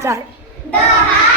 start. The